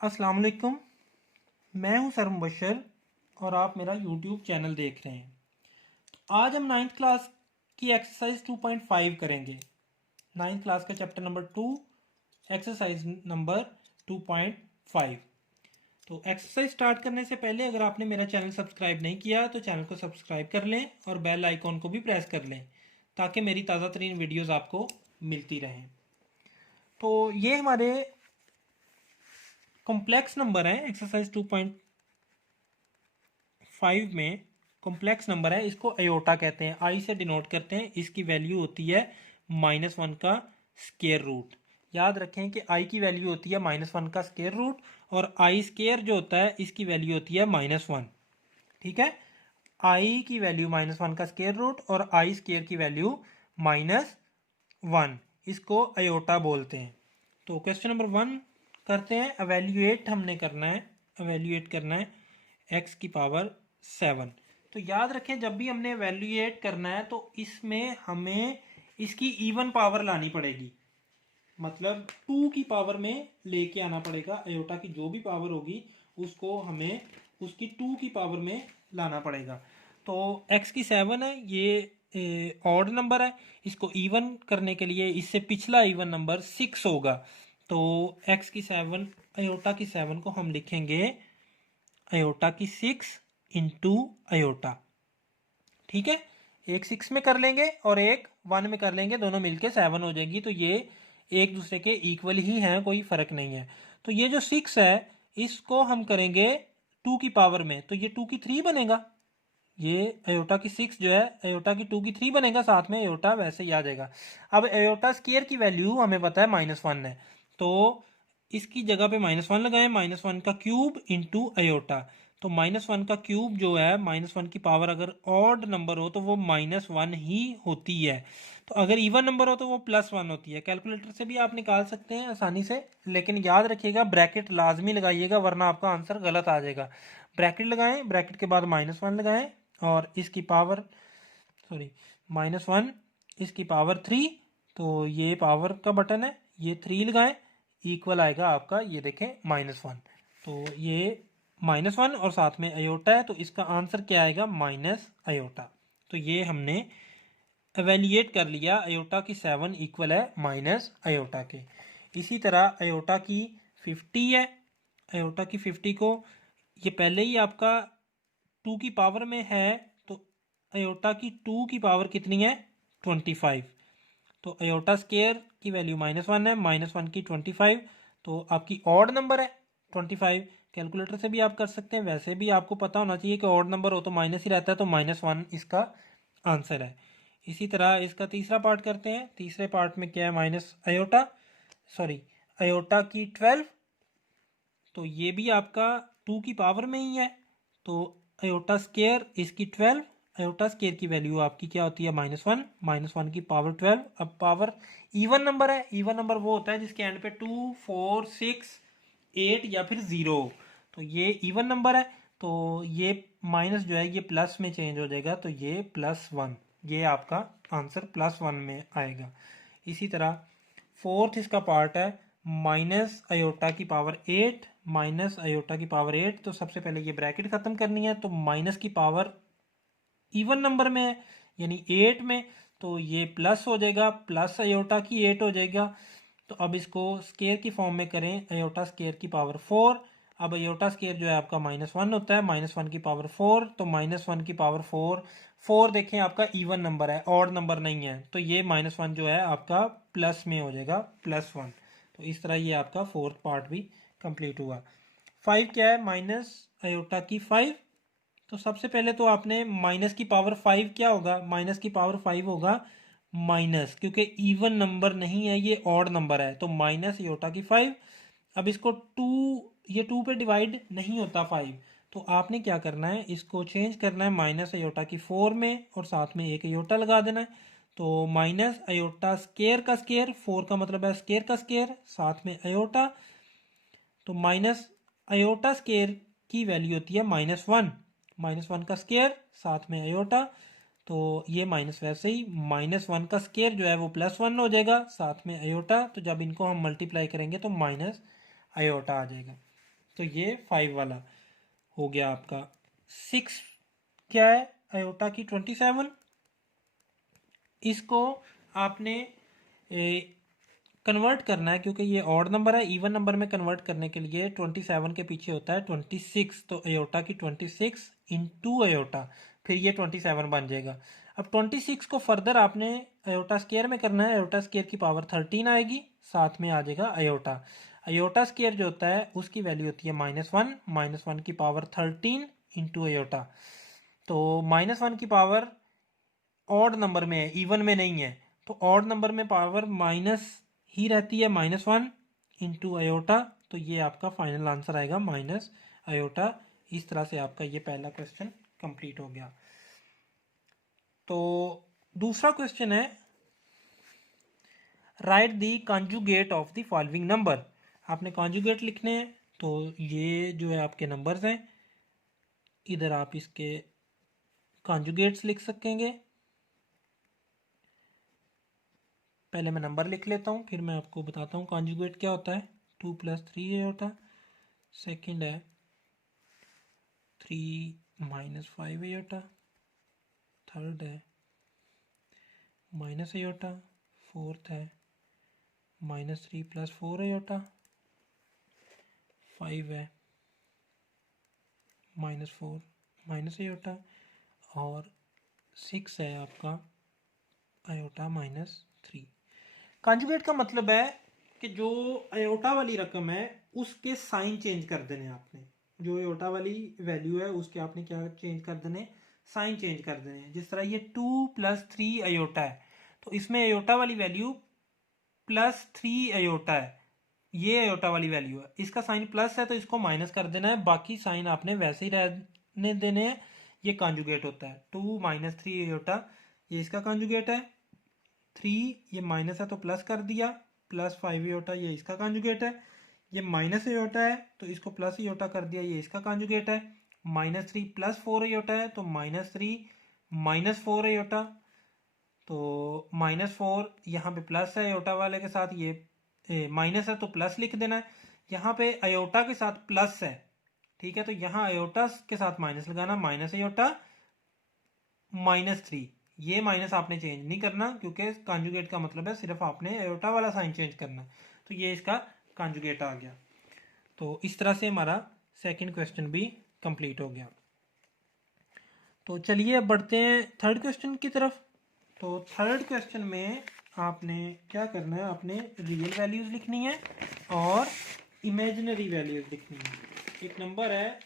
अस्सलाम वालेकुम। मैं हूं सर मुबशर और आप मेरा यूट्यूब चैनल देख रहे हैं। आज हम नाइन्थ क्लास की एक्सरसाइज 2.5 करेंगे। नाइन्थ क्लास का चैप्टर नंबर 2, एक्सरसाइज नंबर 2.5। तो एक्सरसाइज स्टार्ट करने से पहले अगर आपने मेरा चैनल सब्सक्राइब नहीं किया तो चैनल को सब्सक्राइब कर लें और बेल आइकॉन को भी प्रेस कर लें ताकि मेरी ताज़ा तरीन वीडियोज़ आपको मिलती रहें। तो ये हमारे कॉम्प्लेक्स नंबर हैं। एक्सरसाइज 2.5 में कॉम्प्लेक्स नंबर है, इसको अयोटा कहते हैं, आई से डिनोट करते हैं। इसकी वैल्यू होती है -1 का स्केयर रूट। याद रखें कि आई की वैल्यू होती है -1 का स्केयर रूट और आई स्केयर जो होता है इसकी वैल्यू होती है -1। ठीक है, आई की वैल्यू -1 का स्केयर रूट और आई स्केयर की वैल्यू -1, इसको अयोटा बोलते हैं। तो क्वेश्चन नंबर 1 करते हैं। एवेल्यूएट हमने करना है, एवेल्यूएट करना है एक्स की पावर 7। तो याद रखें जब भी हमने एवेल्यूएट करना है तो इसमें हमें इसकी इवन पावर लानी पड़ेगी, मतलब 2 की पावर में लेके आना पड़ेगा। अयोटा की जो भी पावर होगी उसको हमें उसकी 2 की पावर में लाना पड़ेगा। तो x की 7 है, ये ऑड नंबर है। इसको इवन करने के लिए इससे पिछला इवन नंबर 6 होगा। तो x की 7, अयोटा की 7 को हम लिखेंगे अयोटा की 6 इंटू अयोटा। ठीक है, एक 6 में कर लेंगे और एक 1 में कर लेंगे, दोनों मिलके 7 हो जाएगी। तो ये एक दूसरे के इक्वल ही हैं, कोई फर्क नहीं है। तो ये जो 6 है इसको हम करेंगे 2 की पावर में, तो ये 2 की 3 बनेगा। ये अयोटा की 6 जो है अयोटा की 2 की 3 बनेगा, साथ में अयोटा वैसे ही आ जाएगा। अब अयोटा स्केयर की वैल्यू हमें पता है -1 है, तो इसकी जगह पे -1 लगाएं। -1 का क्यूब इंटू अयोटा। तो -1 का क्यूब जो है, -1 की पावर अगर ऑड नंबर हो तो वो -1 ही होती है, तो अगर इवन नंबर हो तो वो +1 होती है। कैलकुलेटर से भी आप निकाल सकते हैं आसानी से, लेकिन याद रखिएगा ब्रैकेट लाजमी लगाइएगा वरना आपका आंसर गलत आ जाएगा। ब्रैकेट लगाएं, ब्रैकेट के बाद -1 लगाएं और इसकी पावर सॉरी -1 इसकी पावर 3। तो ये पावर का बटन है, ये 3 लगाएं, इक्वल आएगा आपका, ये देखें -1। तो ये -1 और साथ में अयोटा है, तो इसका आंसर क्या आएगा, माइनस अयोटा। तो ये हमने एवेल्यूएट कर लिया, अयोटा की 7 इक्वल है माइनस अयोटा के। इसी तरह अयोटा की 50 है। अयोटा की 50 को ये पहले ही आपका 2 की पावर में है, तो अयोटा की 2 की पावर कितनी है, 25। तो अयोटा स्केयर की वैल्यू -1 है, -1 की 25, तो आपकी ऑड नंबर है 25। कैलकुलेटर से भी आप कर सकते हैं, वैसे भी आपको पता होना चाहिए कि ऑड नंबर हो तो माइनस ही रहता है, तो -1 इसका आंसर है। इसी तरह इसका तीसरा पार्ट करते हैं। तीसरे पार्ट में क्या है, माइनस अयोटा सॉरी अयोटा की 12, तो ये भी आपका 2 की पावर में ही है, तो अयोटा स्केयर इसकी 12। अयोटा स्केयर की वैल्यू आपकी क्या होती है, -1, -1 की पावर 12। अब पावर इवन नंबर है, इवन नंबर वो होता है जिसके एंड पे 2, 4, 6, 8 या फिर 0। तो ये इवन नंबर है, तो ये माइनस जो है ये प्लस में चेंज हो जाएगा, तो ये +1, ये आपका आंसर +1 में आएगा। इसी तरह फोर्थ इसका पार्ट है माइनस अयोटा की पावर 8, माइनस अयोटा की पावर 8। तो सबसे पहले ये ब्रैकेट खत्म करनी है, तो माइनस की पावर इवन नंबर में है यानी 8 में, तो ये प्लस हो जाएगा, प्लस अयोटा की 8 हो जाएगा। तो अब इसको स्केयर की फॉर्म में करें, अयोटा स्केयर की पावर 4। अब अयोटा स्केयर जो है आपका -1 होता है, -1 की पावर 4, तो -1 की पावर 4। 4 देखें आपका इवन नंबर है, ऑड नंबर नहीं है, तो ये -1 जो है आपका प्लस में हो जाएगा, +1। तो इस तरह ये आपका फोर्थ पार्ट भी कंप्लीट हुआ। 5 क्या है, माइनस अयोटा की 5। तो सबसे पहले तो आपने माइनस की पावर 5 क्या होगा, माइनस की पावर 5 होगा माइनस, क्योंकि इवन नंबर नहीं है, ये ऑड नंबर है, तो माइनस योटा की 5। अब इसको 2, ये 2 पे डिवाइड नहीं होता 5, तो आपने क्या करना है, इसको चेंज करना है माइनस अयोटा की 4 में और साथ में एक अयोटा लगा देना है। तो माइनस अयोटा स्केयर का स्केयर, 4 का मतलब है स्केयर का स्केयर, साथ में अयोटा। तो माइनस अयोटा स्केयर की वैल्यू होती है -1, -1 का स्केयर साथ में अयोटा। तो ये माइनस वैसे ही -1 का स्केयर जो है वो +1 हो जाएगा साथ में अयोटा। तो जब इनको हम मल्टीप्लाई करेंगे तो माइनस अयोटा आ जाएगा। तो ये 5 वाला हो गया आपका। 6 क्या है, आयोटा की 27। इसको आपने कन्वर्ट करना है, क्योंकि ये ऑड नंबर है। इवन नंबर में कन्वर्ट करने के लिए 27 के पीछे होता है 26, तो अयोटा की 26 इंटू अयोटा, फिर ये 27 बन जाएगा। अब 26 को फर्दर आपने अयोटा स्केयर में करना है। अयोटा स्केयर की पावर 13 आएगी, साथ में आ जाएगा अयोटा। अयोटा स्केयर जो होता है उसकी वैल्यू होती है -1, -1 की पावर 13 इंटू अयोटा। तो -1 की पावर ऑड नंबर में है, इवन में नहीं है, तो ऑड नंबर में पावर माइनस ही रहती है, -1 इंटू अयोटा। तो ये आपका फाइनल आंसर आएगा माइनस अयोटा। इस तरह से आपका ये पहला क्वेश्चन कंप्लीट हो गया। तो दूसरा क्वेश्चन है, right the conjugate of the following number. आपने कॉन्जुगेट लिखने हैं, तो ये जो है आपके नंबर्स हैं, इधर आप इसके कॉन्जुगेट्स लिख सकेंगे। पहले मैं नंबर लिख लेता हूँ, फिर मैं आपको बताता हूँ कॉन्जुगेट क्या होता है। 2 + 3 ये होता है। सेकेंड है 3 - 5 अयोटा। थर्ड है माइनस अयोटा। फोर्थ है -3 + 4 अयोटा। 5 है -4 माइनस अयोटा। और 6 है आपका अयोटा -3। कॉन्जुगेट का मतलब है कि जो अयोटा वाली रकम है उसके साइन चेंज कर देने आपने। जो अयोटा वाली वैल्यू है उसके आपने क्या चेंज कर देने, साइन चेंज कर देने। जिस तरह ये 2 + 3 अयोटा है, तो इसमें अयोटा वाली वैल्यू +3 अयोटा है। ये अयोटा वाली वैल्यू है, इसका साइन प्लस है तो इसको माइनस कर देना है, बाकी साइन आपने वैसे ही रहने देने हैं। ये कॉन्जुगेट होता है। 2 - 3 अयोटा ये इसका कॉन्जुगेट है। 3 ये माइनस है तो प्लस कर दिया, +5 अयोटा ये इसका कॉन्जुगेट है। ये माइनस अयोटा है तो इसको प्लस अयोटा कर दिया, ये इसका कॉन्जुगेट है। -3 + 4 अयोटा है तो -3 - 4 अयोटा। तो -4 यहाँ पे प्लस है अयोटा वाले के साथ, ये माइनस है तो प्लस लिख देना है। यहाँ पे अयोटा के साथ प्लस है, ठीक है, तो यहाँ अयोटा के साथ माइनस लगाना, माइनस अयोटा -3। ये माइनस आपने चेंज नहीं करना, क्योंकि कॉन्जुगेट का मतलब है सिर्फ आपने अयोटा वाला साइन चेंज करना। तो ये इसका कॉन्जुगेट आ गया। तो इस तरह से हमारा सेकंड क्वेश्चन भी कंप्लीट हो गया। तो चलिए अब बढ़ते हैं थर्ड क्वेश्चन की तरफ। तो थर्ड क्वेश्चन में आपने क्या करना है, आपने रियल वैल्यूज़ लिखनी है और इमेजिनरी वैल्यूज़ लिखनी है। एक नंबर है,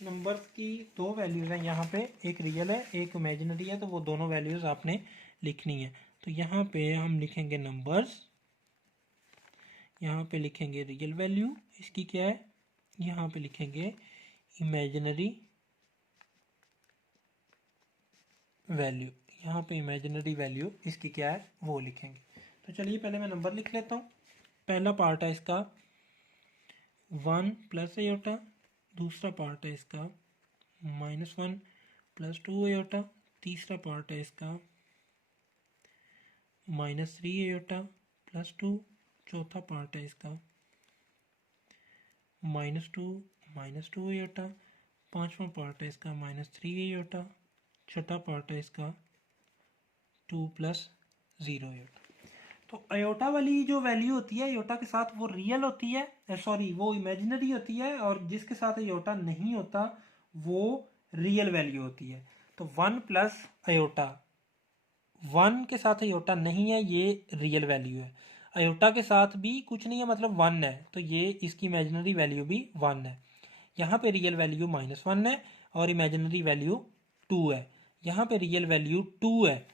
नंबर्स की दो वैल्यूज़ हैं यहाँ पे, एक रियल है एक इमेजिनरी है, तो वो दोनों वैल्यूज़ आपने लिखनी है। तो यहाँ पे हम लिखेंगे नंबर्स, यहाँ पे लिखेंगे रियल वैल्यू इसकी क्या है, यहाँ पे लिखेंगे इमेजिनरी वैल्यू, यहाँ पे इमेजिनरी वैल्यू इसकी क्या है वो लिखेंगे। तो चलिए पहले मैं नंबर लिख लेता हूँ। पहला पार्ट है इसका 1 + अयोटा, दूसरा पार्ट है इसका -1 + 2 अयोटा, तीसरा पार्ट है इसका -3 अयोटा +2, चौथा पार्ट है इसका -2 - 2 अयोटा, पांचवा पार्ट है इसका -3 अयोटा, छठा पार्ट है इसका 2 + 0 अयोटा। तो अयोटा वाली जो वैल्यू होती है अयोटा के साथ वो रियल होती है, सॉरी वो इमेजिनरी होती है, और जिसके साथ अयोटा नहीं होता वो रियल वैल्यू होती है। तो 1 + अयोटा, 1 के साथ अयोटा नहीं है, ये रियल वैल्यू है। अयोटा के साथ भी कुछ नहीं है, मतलब 1 है, तो ये इसकी इमेजिनरी वैल्यू भी 1 है। यहाँ पे रियल वैल्यू -1 है और इमेजिनरी वैल्यू 2 है। यहाँ पे रियल वैल्यू 2 है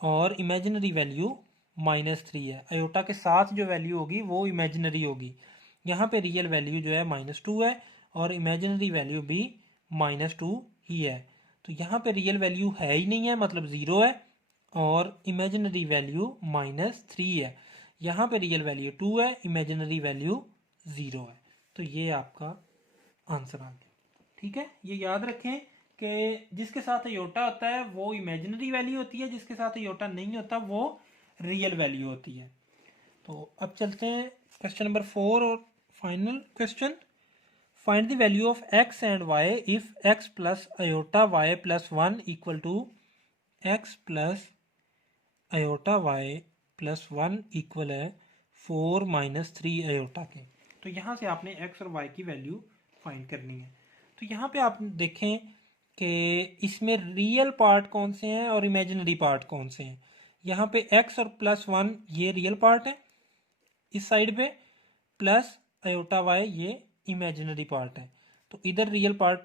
और इमेजिनरी वैल्यू -3 है। अयोटा के साथ जो वैल्यू होगी वो इमेजिनरी होगी। यहाँ पे रियल वैल्यू जो है -2 है और इमेजिनरी वैल्यू भी -2 ही है। तो यहाँ पे रियल वैल्यू है ही नहीं है, मतलब 0 है, और इमेजिनरी वैल्यू -3 है। यहाँ पे रियल वैल्यू 2 है, इमेजिनरी वैल्यू 0 है। तो ये आपका आंसर आ गया। ठीक है, ये याद रखें कि जिसके साथ अयोटा होता है वो इमेजिनरी वैल्यू होती है, जिसके साथ अयोटा नहीं होता वो रियल वैल्यू होती है। तो अब चलते हैं क्वेश्चन नंबर 4 और final question. Find the value of x and y if x plus iota y plus 1 equal to x plus iota y plus 1 equal है 4 माइनस 3 आयोटा के। तो यहाँ से आपने एक्स और वाई की वैल्यू फाइंड करनी है। तो यहाँ पे आप देखें कि इसमें रियल पार्ट कौन से हैं और इमेजिनरी पार्ट कौन से हैं। यहाँ पे एक्स और प्लस 1 ये रियल पार्ट है, इस साइड पे प्लस आयोटा वाई ये इमेजिनरी पार्ट है। तो इधर रियल पार्ट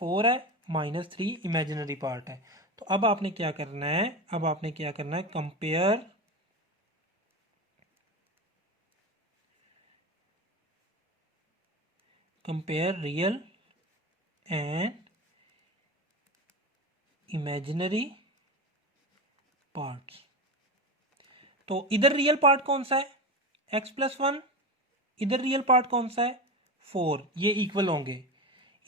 4 है, माइनस 3 इमेजिनरी पार्ट है। तो अब आपने क्या करना है, अब आपने क्या करना है, compare real and imaginary parts. तो इधर रियल पार्ट कौन सा है, एक्स प्लस 1, इधर रियल पार्ट कौन सा है 4, ये इक्वल होंगे।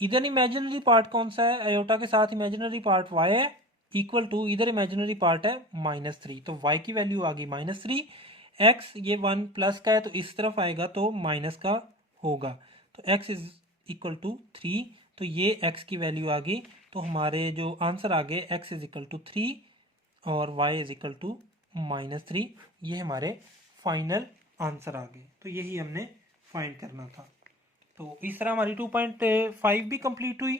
इधर इमेजिनरी पार्ट कौन सा है, आयोटा के साथ इमेजिनरी पार्ट y है, इक्वल टू इधर इमेजिनरी पार्ट है -3। तो y की वैल्यू आ गई -3, x ये 1 प्लस का है तो इस तरफ आएगा तो माइनस का होगा। तो x इज इक्वल टू 3, तो ये x की वैल्यू आ गई। तो हमारे जो आंसर आ गए x इज इक्वल टू 3 और y इज इक्वल टू -3, ये हमारे फाइनल आंसर आ गए। तो यही हमने फाइंड करना था। तो इस तरह हमारी 2.5 भी कंप्लीट हुई।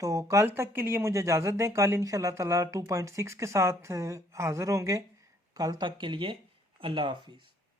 तो कल तक के लिए मुझे इजाज़त दें, कल इंशाल्लाह ताला 2.6 के साथ हाज़िर होंगे। कल तक के लिए अल्लाह हाफिज़।